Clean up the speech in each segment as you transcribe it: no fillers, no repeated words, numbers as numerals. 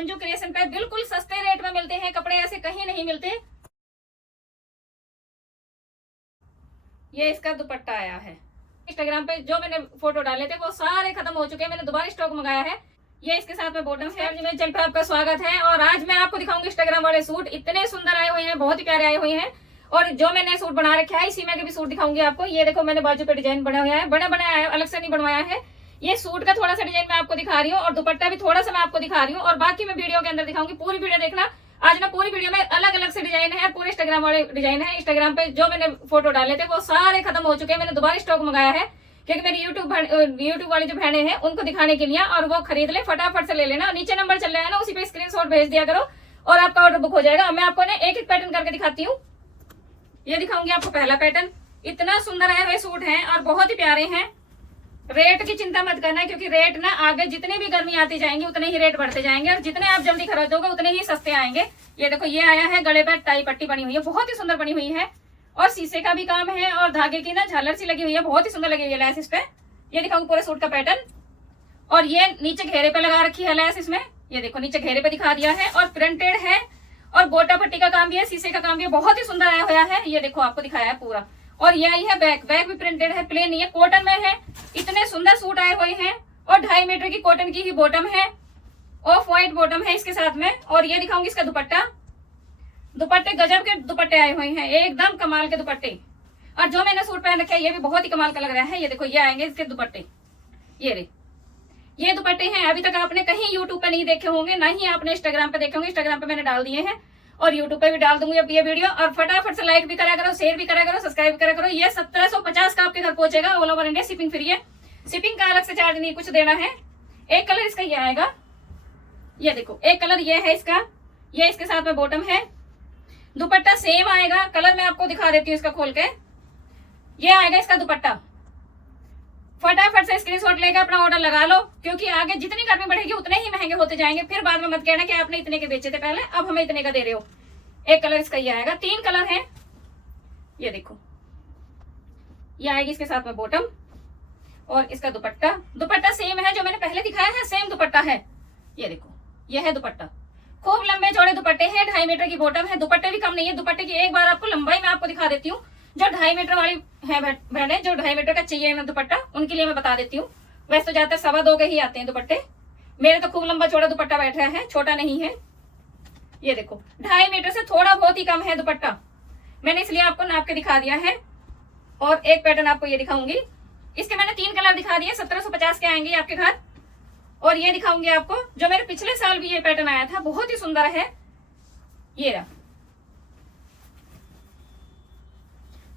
Anju creation पे बिल्कुल सस्ते रेट में मिलते हैं कपड़े, ऐसे कहीं नहीं मिलते। ये इसका दुपट्टा आया है। इंस्टाग्राम पे जो मैंने फोटो डाले थे वो सारे खत्म हो चुके हैं, मैंने दोबारा स्टॉक मंगाया है। ये इसके साथ में बॉटम है। मेरे चैनल पे आपका स्वागत है और आज मैं आपको दिखाऊंगी इंस्टाग्राम वाले सूट। इतने सुंदर आए हुए हैं, बहुत ही प्यारे आए हुए हैं। और जो मैंने सूट बना रखा है इसी में के भी सूट दिखाऊंगी आपको। ये देखो मैंने बाजू पे डिजाइन बना हुआ है, बना बनाया है, अलग से नहीं बनवाया है। ये सूट का थोड़ा सा डिजाइन मैं आपको दिखा रही हूँ और दुपट्टा भी थोड़ा सा मैं आपको दिखा रही हूँ और बाकी मैं वीडियो के अंदर दिखाऊंगी। पूरी वीडियो देखना। आज ना पूरी वीडियो में अलग अलग से डिजाइन है, पूरे इंस्टाग्राम वाले डिजाइन है। इंस्टाग्राम पे जो मैंने फोटो डाले थे वो सारे खत्म हो चुके हैं, मैंने दोबारा स्टॉक मंगाया है क्योंकि मेरी यूट्यूब वाली जो बहनें हैं उनको दिखाने के लिए, और वो खरीद ले, फटाफट से ले लेना। नीचे नंबर चल रहा है ना, उसी पे स्क्रीनशॉट भेज दिया करो और आपका ऑर्डर बुक हो जाएगा। मैं आपको ना एक एक पैटर्न करके दिखाती हूँ। ये दिखाऊंगी आपको पहला पैटर्न। इतना सुंदर है, वे सूट हैं और बहुत ही प्यारे हैं। रेट की चिंता मत करना क्योंकि रेट ना आगे जितनी भी गर्मी आती जाएंगी उतने ही रेट बढ़ते जाएंगे और जितने आप जल्दी खरीदोगे उतने ही सस्ते आएंगे। ये देखो ये आया है, गले पर टाई पट्टी बनी हुई है, बहुत ही सुंदर बनी हुई है और शीशे का भी काम है और धागे की ना झालर सी लगी हुई है, बहुत ही सुंदर लगी हुई है लैस इस पे। ये दिखाऊंगी पूरे सूट का पैटर्न। और ये नीचे घेरे पे लगा रखी है लैस इसमें, ये देखो नीचे घेरे पे दिखा दिया है और प्रिंटेड है और गोटा पट्टी का काम भी है, शीशे का काम भी है, बहुत ही सुंदर आया हुआ है। ये देखो आपको दिखाया है पूरा। और ये आई है बैक, बैक भी प्रिंटेड है, प्लेन नहीं है, कॉटन में है। इतने सुंदर सूट आए हुए हैं और 2.5 मीटर की कॉटन की ही बॉटम है, ऑफ व्हाइट बॉटम है इसके साथ में। और ये दिखाऊंगी इसका दुपट्टा। दुपट्टे गजब के दुपट्टे आए हुए हैं, एकदम कमाल के दुपट्टे। और जो मैंने सूट पहन रखा है ये भी बहुत ही कमाल का लग रहा है। ये देखो ये आएंगे इसके दुपट्टे, ये दुपट्टे हैं। अभी तक आपने कहीं यूट्यूब पे नहीं देखे होंगे, ना ही आपने इंस्टाग्राम पे देखे होंगे। इंस्टाग्राम पे मैंने डाल दिए हैं और यूट्यूब पे भी डाल दूंगी अब ये वीडियो। और फटाफट से लाइक भी करा करो, शेयर भी करा करो, सब्सक्राइब भी करा करो। ये 1750 का आपके घर पहुंचेगा, all over India shipping free है। शिपिंग का अलग से चार्ज नहीं कुछ देना है। एक कलर इसका ये आएगा, ये देखो एक कलर ये है इसका, ये इसके साथ में बॉटम है। दुपट्टा सेम आएगा, कलर मैं आपको दिखा देती हूँ इसका खोल के। ये आएगा इसका दुपट्टा। फटाफट से स्क्रीनशॉट लेकर अपना ऑर्डर लगा लो क्योंकि आगे जितनी गर्मी बढ़ेगी उतने ही महंगे होते जाएंगे। फिर बाद में मत कहना कि आपने इतने के बेचे थे पहले, अब हमें इतने का दे रहे हो। एक कलर इसका ये आएगा, 3 कलर है। ये देखो ये आएगी इसके साथ में बॉटम और इसका दुपट्टा। दुपट्टा सेम है जो मैंने पहले दिखाया है, सेम दुपट्टा है। ये देखो ये है दुपट्टा, खूब लंबे चौड़े दुपट्टे हैं, 2.5 मीटर की बॉटम है। दुपट्टे भी कम नहीं है, दुपट्टे की एक बार आपको लंबाई मैं आपको दिखा देती हूँ। जो 2.5 मीटर वाली है बहने, जो 2.5 मीटर का चाहिए ना दुपट्टा, उनके लिए मैं बता देती हूँ। वैसे तो ज्यादातर 2.25 के ही आते हैं दुपट्टे, मेरे तो खूब लंबा चौड़ा दुपट्टा बैठ रहा है, छोटा नहीं है। ये देखो 2.5 मीटर से थोड़ा बहुत ही कम है दुपट्टा, मैंने इसलिए आपको नाप के दिखा दिया है। और एक पैटर्न आपको ये दिखाऊंगी, इसके मैंने 3 कलर दिखा दिए, 1750 के आएंगे आपके घर। और ये दिखाऊंगी आपको जो मेरे पिछले साल भी ये पैटर्न आया था, बहुत ही सुंदर है। ये रहा,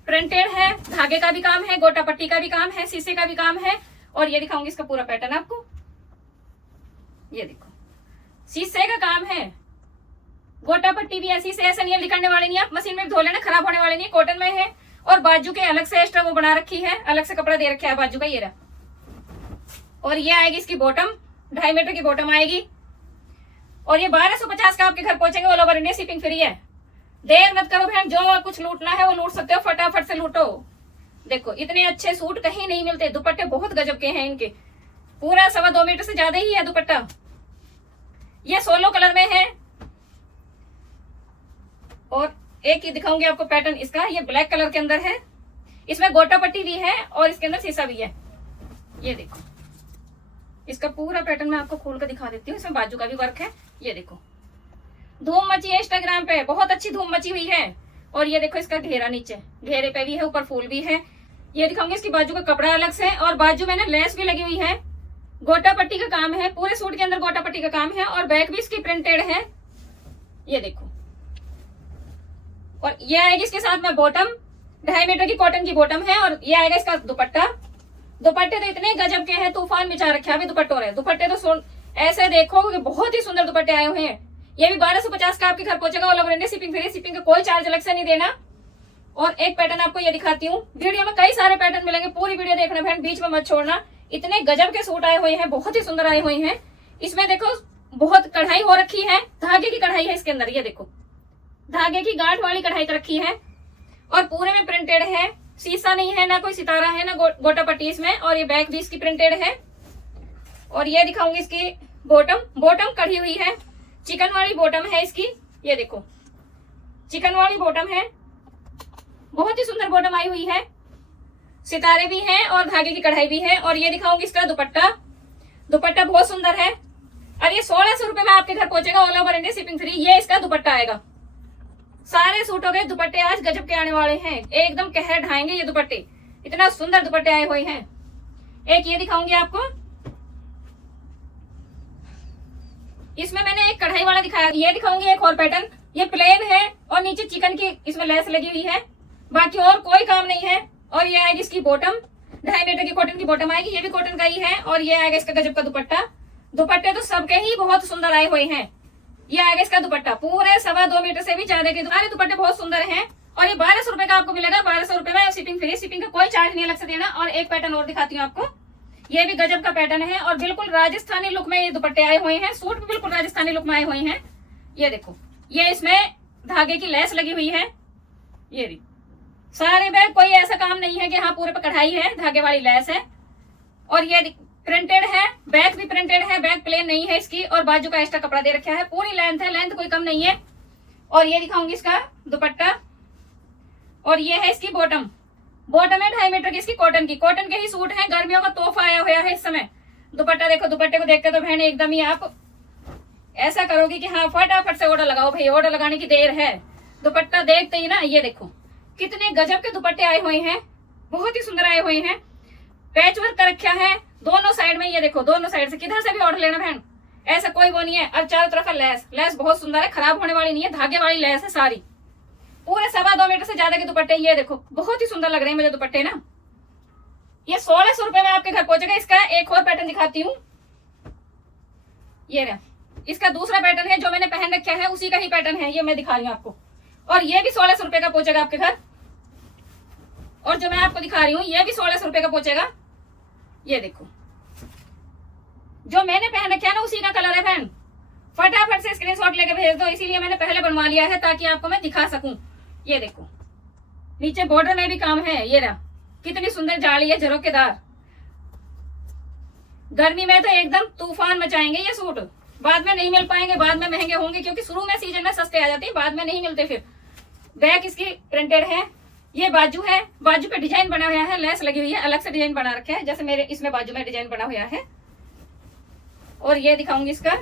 प्रिंटेड है, धागे का भी काम है, गोटा पट्टी का भी काम है, शीशे का भी काम है। और ये दिखाऊंगी इसका पूरा पैटर्न आपको। ये देखो शीशे का काम है, गोटा पट्टी भी ऐसी से ऐसा नहीं है, लिखने वाले नहीं, आप मशीन में धो लेना, खराब होने वाले नहीं, कॉटन में है। और बाजू के अलग से एक्स्ट्रा वो बना रखी है, अलग से कपड़ा दे रखा है बाजू का, ये रहा। और ये आएगी इसकी बॉटम, 2.5 मीटर की बॉटम आएगी और ये 1250 का आपके घर पहुंचेंगे, all over India shipping free है। देर मत करो बहन, जो कुछ लूटना है वो लूट सकते हो, फटाफट से लूटो। देखो इतने अच्छे सूट कहीं नहीं मिलते, दुपट्टे बहुत गजब के हैं इनके, पूरा 2.25 मीटर से ज्यादा ही है दुपट्टा। ये 16 कलर में है। और एक ही दिखाऊंगी आपको पैटर्न इसका, ये ब्लैक कलर के अंदर है, इसमें गोटा पट्टी भी है और इसके अंदर शीशा भी है। ये देखो इसका पूरा पैटर्न मैं आपको खोल कर दिखा देती हूँ, इसमें बाजू का भी वर्क है। ये देखो धूम मची है इंस्टाग्राम पे, बहुत अच्छी धूम मची हुई है। और ये देखो इसका घेरा, नीचे घेरे पे भी है, ऊपर फूल भी है। ये दिखाऊंगी इसकी बाजू का कपड़ा अलग से, और बाजू में ना लेस भी लगी हुई है, गोटा पट्टी का काम है, पूरे सूट के अंदर गोटा पट्टी का काम है। और बैक भी इसकी प्रिंटेड है, ये देखो। और ये आएगी इसके साथ में बॉटम, 2.5 मीटर की कॉटन की बॉटम है। और ये आएगा इसका दुपट्टा। दुपट्टे तो इतने गजब के हैं, तूफान मचा रखे अभी दुपट्टों ने। दुपट्टे तो ऐसे देखो कि बहुत ही सुंदर दुपट्टे आए हुए हैं। ये भी 1250 का आपके घर पहुंचेगा, all over India shipping free, shipping का कोई चार्ज अलग से नहीं देना। और एक पैटर्न आपको ये दिखाती हूँ, वीडियो में कई सारे पैटर्न मिलेंगे, पूरी वीडियो देखना बहन, बीच में मत छोड़ना। इतने गजब के सूट आए हुए हैं, बहुत ही सुंदर आए हुए हैं। इसमें देखो बहुत कढ़ाई हो रखी है, धागे की कढ़ाई है इसके अंदर, ये देखो धागे की गांठ वाली कढ़ाई कर रखी है और पूरे में प्रिंटेड है, शीशा नहीं है, ना कोई सितारा है, ना गोटा पट्टी इसमें। और ये बैक भी इसकी प्रिंटेड है। और ये दिखाऊंगी इसकी बॉटम, बॉटम कढ़ी हुई है, चिकन वाली बॉटम है इसकी, ये देखो चिकन वाली बॉटम है, बहुत ही सुंदर बॉटम आई हुई है, सितारे भी हैं और धागे की कढ़ाई भी है। और ये दिखाऊंगी इसका दुपट्टा, दुपट्टा बहुत सुंदर है और ये 1600 रुपए में आपके घर पहुंचेगा, all over India shipping free. ये इसका दुपट्टा आएगा। सारे सूटों के दुपट्टे आज गजब के आने वाले हैं, एकदम कहर ढाएंगे ये दुपट्टे, इतना सुंदर दुपट्टे आए हुए हैं। एक ये दिखाऊंगी आपको, इसमें मैंने एक कढ़ाई वाला दिखाया। ये दिखाऊंगी एक और पैटर्न, ये प्लेन है और नीचे चिकन की इसमें लेस लगी हुई है, बाकी और कोई काम नहीं है। और ये आएगी इसकी बॉटम, 2.5 मीटर की कॉटन की बॉटम आएगी, ये भी कॉटन का ही है। और ये आएगा इसका गजब का दुपट्टा, दुपट्टे तो सबके ही बहुत सुंदर आए हुए हैं। ये आएगा इसका दुपट्टा, पूरे 2.25 मीटर से भी ज्यादा के सारे दुपट्टे बहुत सुंदर हैं। और ये 1200 रुपए का आपको मिलेगा, 1200 रुपए में शिपिंग फ्री, शिपिंग का कोई चार्ज नहीं अलग से देना। और एक पैटर्न और दिखाती हूँ आपको, ये भी गजब का पैटर्न है और बिल्कुल राजस्थानी लुक में ये दुपट्टे आए हुए हैं, सूट भी बिल्कुल राजस्थानी लुक में आए हुए हैं। ये देखो, ये इसमें धागे की लेस लगी हुई है, ये भी सारे में कोई ऐसा काम नहीं है कि हाँ पूरे पे कढ़ाई है, धागे वाली लेस है। और ये प्रिंटेड है, बैक भी प्रिंटेड है, बैक प्लेन नहीं है इसकी। और बाजू का एक्स्ट्रा कपड़ा दे रखा है, पूरी लेंथ है, लेंथ कोई कम नहीं है। और ये दिखाऊंगी इसका दुपट्टा, और ये है इसकी बॉटम, बॉटम है 2.5 मीटर की इसकी कॉटन की, कॉटन के ही सूट हैं, गर्मियों का तोहफा आया हुआ है इस समय। दुपट्टा देखो, दुपट्टे को देख के तो बहन एकदम ही आप ऐसा करोगी कि हाँ फटाफट से ऑर्डर लगाओ भाई, ऑर्डर लगाने की देर है। दुपट्टा देखते ही ना, ये देखो कितने गजब के दुपट्टे आए हुए हैं, बहुत ही सुंदर आए हुए हैं। पैच वर्क कर रखा है दोनों साइड में, ये देखो दोनों साइड से किधर से भी ऑर्डर लेना बहन, ऐसा कोई वो नहीं है। और चारों तरफ लेस, लेस बहुत सुंदर है, खराब होने वाली नहीं है, धागे वाली लेस है सारी, पूरे 2.25 मीटर से ज्यादा के दुपट्टे। ये देखो बहुत ही सुंदर लग रहे हैं मुझे दुपट्टे ना। ये 1600 रुपए में आपके घर पहुंचेगा। इसका एक और पैटर्न दिखाती हूँ, ये रहा इसका दूसरा पैटर्न है, जो मैंने पहन रखा है उसी का ही पैटर्न है, ये मैं दिखा रही हूँ आपको। और ये भी 1600 रुपए का पहुंचेगा आपके घर। और जो मैं आपको दिखा रही हूँ ये भी 1600 रुपए का पहुंचेगा। ये देखो जो मैंने पहन रखा है ना उसी का कलर है बहन, फटाफट से स्क्रीनशॉट लेके भेज दो, इसीलिए मैंने पहले बनवा लिया है ताकि आपको मैं दिखा सकूं। ये देखो नीचे बॉर्डर में भी काम है, ये रहा कितनी सुंदर जाली है झरोकेदार। गर्मी में तो एकदम तूफान मचाएंगे ये सूट, बाद में नहीं मिल पाएंगे, बाद में महंगे होंगे, क्योंकि शुरू में सीजन में सस्ते आ जाते हैं, बाद में नहीं मिलते फिर। बैक इसकी प्रिंटेड है, ये बाजू है, बाजू पे डिजाइन बना हुआ है, लेस लगी हुई है, अलग से डिजाइन बना रखा है, जैसे मेरे इसमें बाजू में डिजाइन बना हुआ है। और ये दिखाऊंगी इसका,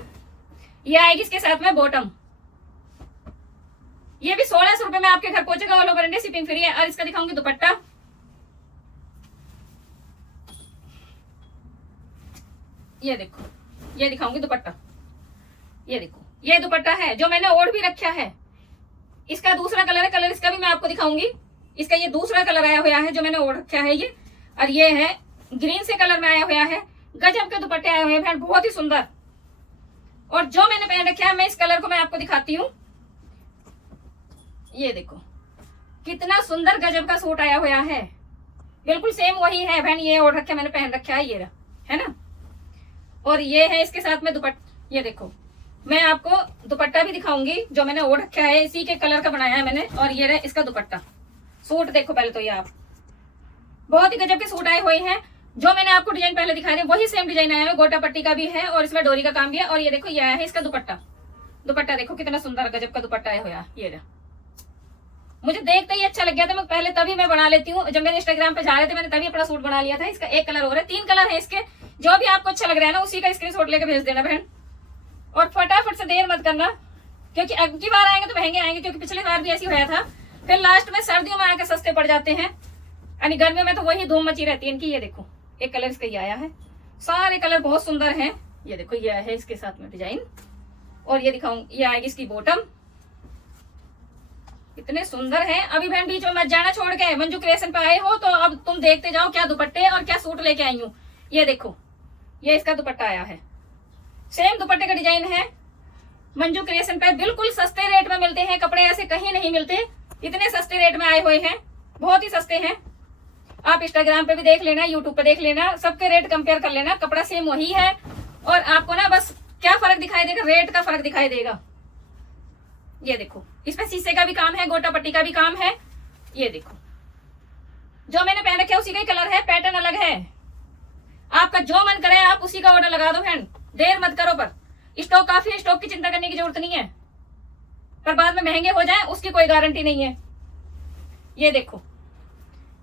ये आएगी इसके साथ में बॉटम, ये भी 1600 रुपए में आपके घर पहुंचेगा, all over India shipping free है। और इसका दिखाऊंगी दुपट्टा, ये देखो ये दिखाऊंगी दुपट्टा, ये देखो ये दुपट्टा है जो मैंने ओढ़ भी रखा है। इसका दूसरा कलर है, कलर इसका भी मैं आपको दिखाऊंगी। इसका ये दूसरा कलर आया हुआ है जो मैंने ओढ़ रखा है ये, और ये है ग्रीन से कलर में आया हुआ है। गजब के दुपट्टे आए हुए हैं, बहुत ही सुंदर। और जो मैंने पहन रखा है मैं इस कलर को मैं आपको दिखाती हूँ, ये देखो कितना सुंदर गजब का सूट आया हुआ है, बिल्कुल सेम वही है बहन, ये ओढ़ रखा मैंने पहन रखा है, ये रहा है ना। और ये है इसके साथ में दुपट्टा, ये देखो मैं आपको दुपट्टा भी दिखाऊंगी जो मैंने ओढ़ रखा है, इसी के कलर का बनाया है मैंने। और ये रहा इसका दुपट्टा, सूट देखो पहले तो ये आप, बहुत ही गजब के सूट आए हुए हैं। जो मैंने आपको डिजाइन पहले दिखाया है वही सेम डिजाइन आया है, गोटा पट्टी का भी है और इसमें डोरी का काम भी है। और ये देखो ये आया है इसका दुपट्टा, दुपट्टा देखो कितना सुंदर गजब का दुपट्टा आया हुआ, ये रहा। मुझे देखते ही अच्छा लग गया था, मैं पहले तभी मैं बना लेती हूँ, जब मेरे इंस्टाग्राम पे जा रहे थे मैंने तभी अपना सूट बना लिया था। इसका एक कलर और है, 3 कलर है इसके, जो भी आपको अच्छा लग रहा है ना उसी का स्क्रीनशॉट लेकर भेज देना बहन। और फटाफट से देर मत करना, क्योंकि अगली बार आएंगे तो महंगे आएंगे, क्योंकि पिछले बार भी ऐसी होया था, फिर लास्ट में सर्दियों में आके सस्ते पड़ जाते हैं, यानी गर्मियों में तो वही धूम मची रहती है इनकी। ये देखो एक कलर इसका ये आया है, सारे कलर बहुत सुंदर हैं। ये देखो ये है इसके साथ में डिजाइन। और ये दिखाऊं, ये आएगी इसकी बॉटम, इतने सुंदर है। अभी बहन बीच में मत जाना छोड़ के, मंजू क्रिएशन पे आए हो तो अब तुम देखते जाओ क्या दुपट्टे और क्या सूट लेके आई हूँ। ये देखो ये इसका दुपट्टा आया है, सेम दुपट्टे का डिजाइन है। मंजू क्रिएशन पे बिल्कुल सस्ते रेट में मिलते हैं कपड़े, ऐसे कहीं नहीं मिलते, इतने सस्ते रेट में आए हुए हैं, बहुत ही सस्ते हैं। आप इंस्टाग्राम पे भी देख लेना, यूट्यूब पे देख लेना, सबके रेट कंपेयर कर लेना, कपड़ा सेम वही है। और आपको ना बस क्या फर्क दिखाई देगा, रेट का फर्क दिखाई देगा। ये देखो इसमें शीशे का भी काम है, गोटा पट्टी का भी काम है। ये देखो जो मैंने पहन रखा है उसी का ही कलर है, पैटर्न अलग है। आपका जो मन करे आप उसी का ऑर्डर लगा दो बहन, देर मत करो। पर स्टॉक काफी है, स्टॉक की चिंता करने की जरूरत नहीं है, पर बाद में महंगे हो जाए उसकी कोई गारंटी नहीं है। ये देखो,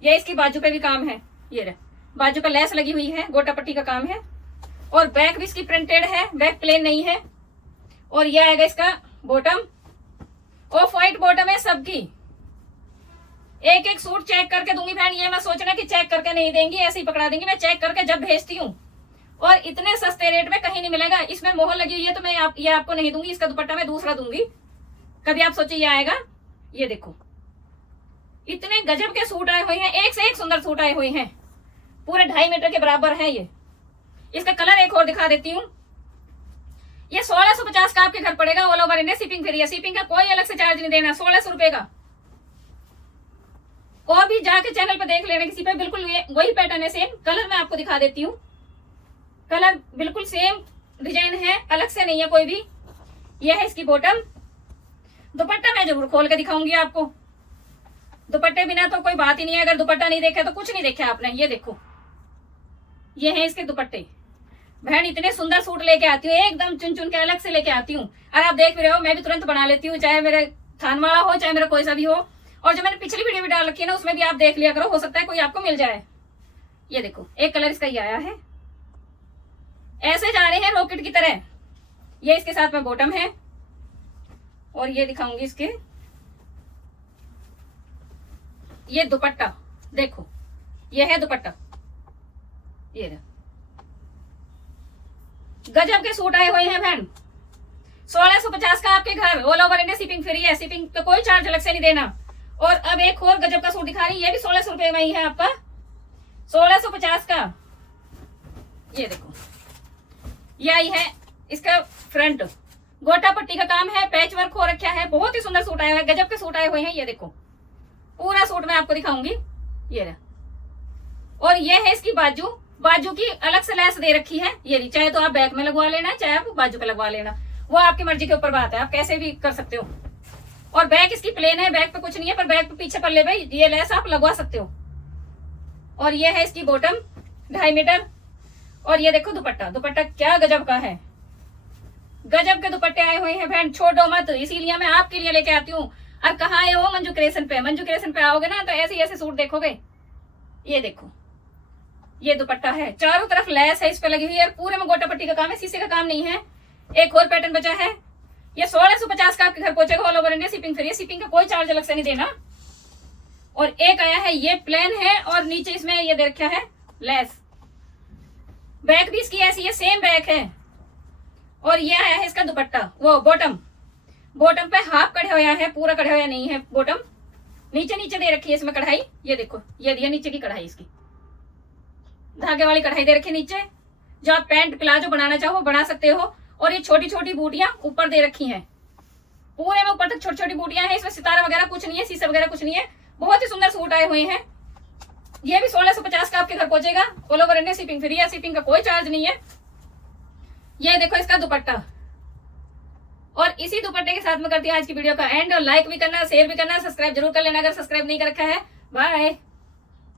ये इसकी बाजू पे भी काम है, ये रहा बाजू पे लेस लगी हुई है, गोटा पट्टी का काम है, और बैक भी इसकी प्रिंटेड है, बैक प्लेन नहीं है। और ये आएगा इसका बॉटम, ऑफ व्हाइट बॉटम है सबकी। एक एक सूट चेक करके दूंगी बहन, ये मैं सोचना कि चेक करके नहीं देंगी, ऐसे ही पकड़ा देंगी। मैं चेक करके जब भेजती हूँ, और इतने सस्ते रेट में कहीं नहीं मिलेगा। इसमें मोहर लगी हुई है तो मैं ये आपको नहीं दूंगी, इसका दुपट्टा मैं दूसरा दूंगी। कभी आप सोचिए ये आएगा। ये देखो, इतने गजब के सूट आए हुए हैं, एक से एक सुंदर सूट आए हुए हैं, पूरे 2.5 मीटर के बराबर है ये। इसका कलर एक और दिखा देती हूँ। ये 1650 का आपके घर पड़ेगा, all over India shipping free है। शिपिंग का कोई अलग से चार्ज नहीं देना, 1600 रुपए का। और भी जाके चैनल पे देख लेना किसी पे, बिल्कुल वही पैटर्न है, सेम कलर मैं आपको दिखा देती हूँ। कलर बिल्कुल सेम डिजाइन है, अलग से नहीं है कोई भी। यह है इसकी बॉटम। दुपट्टा मैं जरूर खोल के दिखाऊंगी आपको, दुपट्टे बिना तो कोई बात ही नहीं है। अगर दुपट्टा नहीं देखा तो कुछ नहीं देखा आपने। ये देखो, ये है इसके दुपट्टे। बहन इतने सुंदर सूट लेके आती हूँ, एकदम चुन चुन के अलग से लेके आती हूँ। और आप देख भी रहे हो, मैं भी तुरंत बना लेती हूँ, चाहे मेरे थान वाला हो, चाहे मेरा कोई सा भी हो। और जो मैंने पिछली वीडियो में डाल रखी है ना, उसमें भी आप देख लिया करो, हो सकता है कोई आपको मिल जाए। ये देखो, एक कलर इसका ये आया है, ऐसे जा रहे हैं रॉकेट की तरह। ये इसके साथ में बॉटम है, और ये दिखाऊंगी इसके, ये दुपट्टा देखो, ये है दुपट्टा। ये गजब के सूट आए हुए हैं बहन, 1650 का आपके घर, all over India shipping free है। शिपिंग का कोई चार्ज अलग से नहीं देना। और अब एक और गजब का सूट दिखा रही है, ये भी 1600 रुपए में ही है आपका, 1650 का। ये देखो, ये आई है इसका फ्रंट, गोटा पट्टी का काम है, पैच वर्क हो रखा है, बहुत ही सुंदर सूट आया है, गजब के सूट आए हुए हैं। ये देखो, पूरा सूट मैं आपको दिखाऊंगी। ये रहा, और ये है इसकी बाजू, बाजू की अलग से लेस दे रखी है। ये नहीं, चाहे तो आप बैक में लगवा लेना, चाहे आप बाजू पे लगवा लेना, वो आपकी मर्जी के ऊपर बात है, आप कैसे भी कर सकते हो। और बैक इसकी प्लेन है, बैक पे कुछ नहीं है, पर बैक पे पीछे पल्ले पे ये लेस आप लगवा सकते हो। और ये है इसकी बॉटम 2.5 मीटर। और ये देखो दुपट्टा, दुपट्टा क्या गजब का है, गजब के दुपट्टे आए हुए हैं बहन, छोड़ो मत, इसीलिए मैं आपके लिए लेके आती हूँ। और कहाँ है वो, मंजू क्रिएशन पे। मंजू क्रिएशन पे आओगे ना तो ऐसे ऐसे सूट देखोगे। ये देखो, ये दुपट्टा है, चारों तरफ लेस है इस पे लगी हुई है, पूरे में गोटा पट्टी का काम है, शीशे का काम नहीं है। एक और पैटर्न बचा है, ये 1650 का आपके घर पहुंचेगा, all over India shipping free है। शिपिंग का कोई चार्ज अलग से नहीं देना। और एक आया है, ये प्लेन है, और नीचे इसमें ये दे रखा है लेस। बैक भी इसकी ऐसी है, सेम बैक है। और ये आया है इसका दुपट्टा, वो बॉटम, बॉटम पे हाफ कढ़ा हुआ है, पूरा कढ़ा हुआ नहीं है बॉटम, नीचे नीचे दे रखी है इसमें कढ़ाई। ये देखो, ये दिया नीचे की कढ़ाई, इसकी धागे वाली कढ़ाई दे रखी है नीचे। जो आप पैंट प्लाजो बनाना चाहो बना सकते हो। और ये छोटी छोटी बूटियां ऊपर दे रखी हैं, पूरे में ऊपर तक छोटी छोटी बूटियां हैं, इसमें सितारा वगैरह कुछ नहीं है, शीशा वगैरह कुछ नहीं है। बहुत ही सुंदर सूट आए हुए हैं। ये भी 1650 का आपके घर पहुंचेगा, all over India shipping free है, शिपिंग का कोई चार्ज नहीं है। ये देखो इसका दुपट्टा। और इसी दुपट्टे के साथ में करती हूँ आज की वीडियो का एंड। और लाइक भी करना, शेयर भी करना, सब्सक्राइब जरूर कर लेना अगर सब्सक्राइब नहीं कर रखा है। बाय।